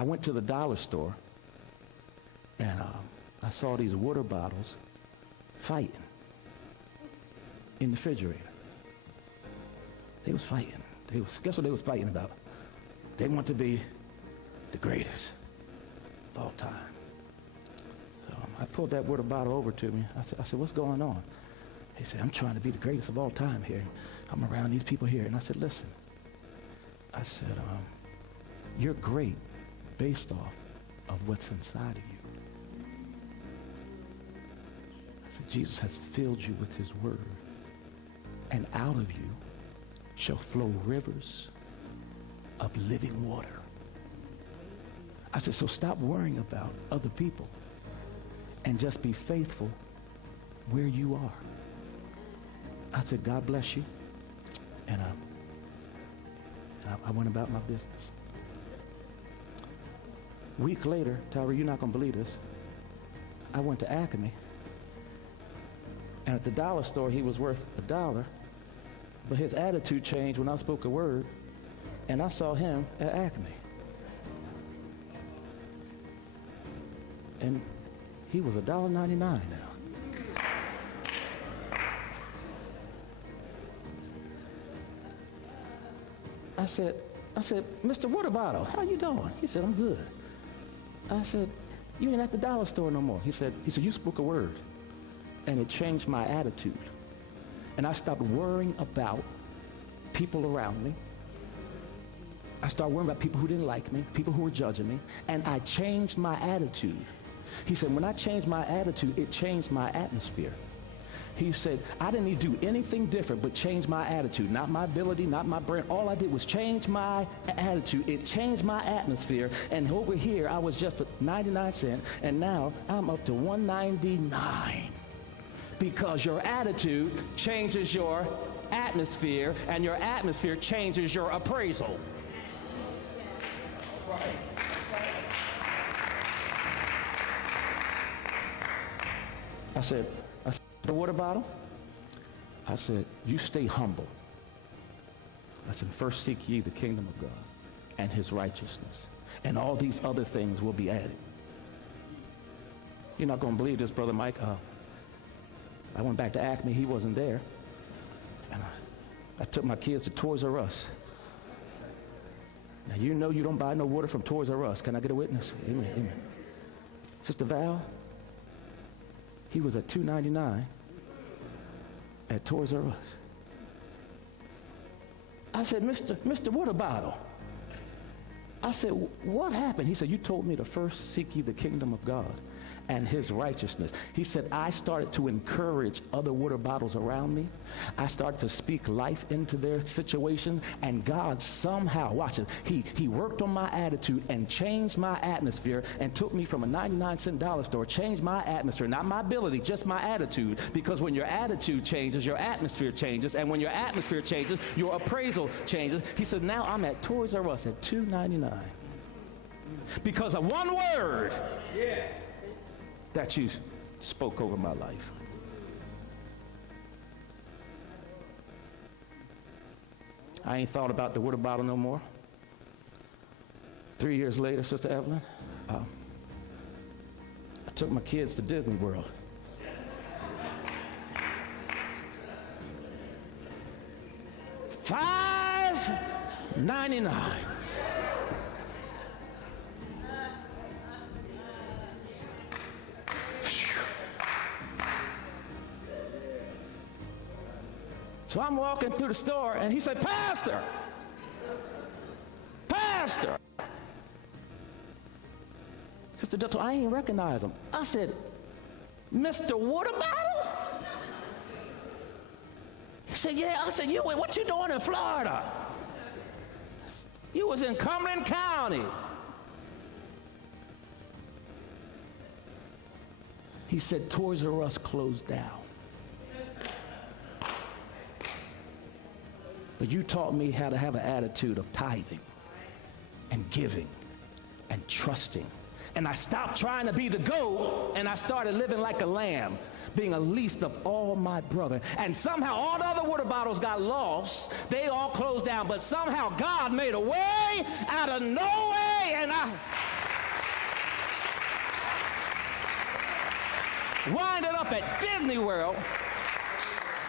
I went to the dollar store, and I saw these water bottles fighting in the refrigerator. They was fighting. Guess what they was fighting about? They want to be the greatest of all time. So I pulled that water bottle over to me. I said, what's going on? He said, I'm trying to be the greatest of all time here. I'm around these people here. And I said, listen. I said, you're great based off of what's inside of you. I said, Jesus has filled you with his word. And out of you shall flow rivers of living water. I said, so stop worrying about other people and just be faithful where you are. I said, God bless you. And I went about my business. A week later, Tyree, you're not going to believe this, I went to Acme. And at the dollar store, he was worth $1. But his attitude changed when I spoke a word. And I saw him at Acme. And he was $1.99 now. I said, Mr. Water Bottle, how you doing? He said, I'm good. I said, you ain't at the dollar store no more. He said, you spoke a word. And it changed my attitude. And I stopped worrying about people around me. I started worrying about people who didn't like me, people who were judging me. And I changed my attitude. He said, when I changed my attitude, it changed my atmosphere. He said, I didn't need to do anything different but change my attitude, not my ability, not my brain. All I did was change my attitude. It changed my atmosphere. And over here, I was just at 99 cents, and now I'm up to 199. Because your attitude changes your atmosphere, and your atmosphere changes your appraisal. I said, the water bottle? I said, you stay humble. I said, first seek ye the kingdom of God and his righteousness, and all these other things will be added. You're not going to believe this, Brother Mike. I went back to Acme. He wasn't there. And I took my kids to Toys R Us. Now, you know you don't buy no water from Toys R Us. Can I get a witness? Amen. Amen. Sister Val, he was at $2.99 at Toys R Us. I said, Mr. Water Bottle. I said, what happened? He said, you told me to first seek ye the kingdom of God and his righteousness. He said, I started to encourage other water bottles around me. I started to speak life into their situation, and God somehow, watch it, he worked on my attitude and changed my atmosphere and took me from a 99-cent dollar store, changed my atmosphere, not my ability, just my attitude, because when your attitude changes, your atmosphere changes, and when your atmosphere changes, your appraisal changes. He said, now I'm at Toys R Us at $2.99 because of one word. Yeah. That you spoke over my life. I ain't thought about the water bottle no more. 3 years later, Sister Evelyn, I took my kids to Disney World. $5.99. So I'm walking through the store, and he said, Pastor! Sister Dutton, I ain't recognize him. I said, Mr. Water Bottle? He said, yeah. I said, what you doing in Florida? You was in Cumberland County. He said, Toys R Us closed down. But you taught me how to have an attitude of tithing and giving and trusting. And I stopped trying to be the goat, and I started living like a lamb, being a least of all my brother. And somehow all the other water bottles got lost. They all closed down, but somehow God made a way out of no way, and winded up at Disney World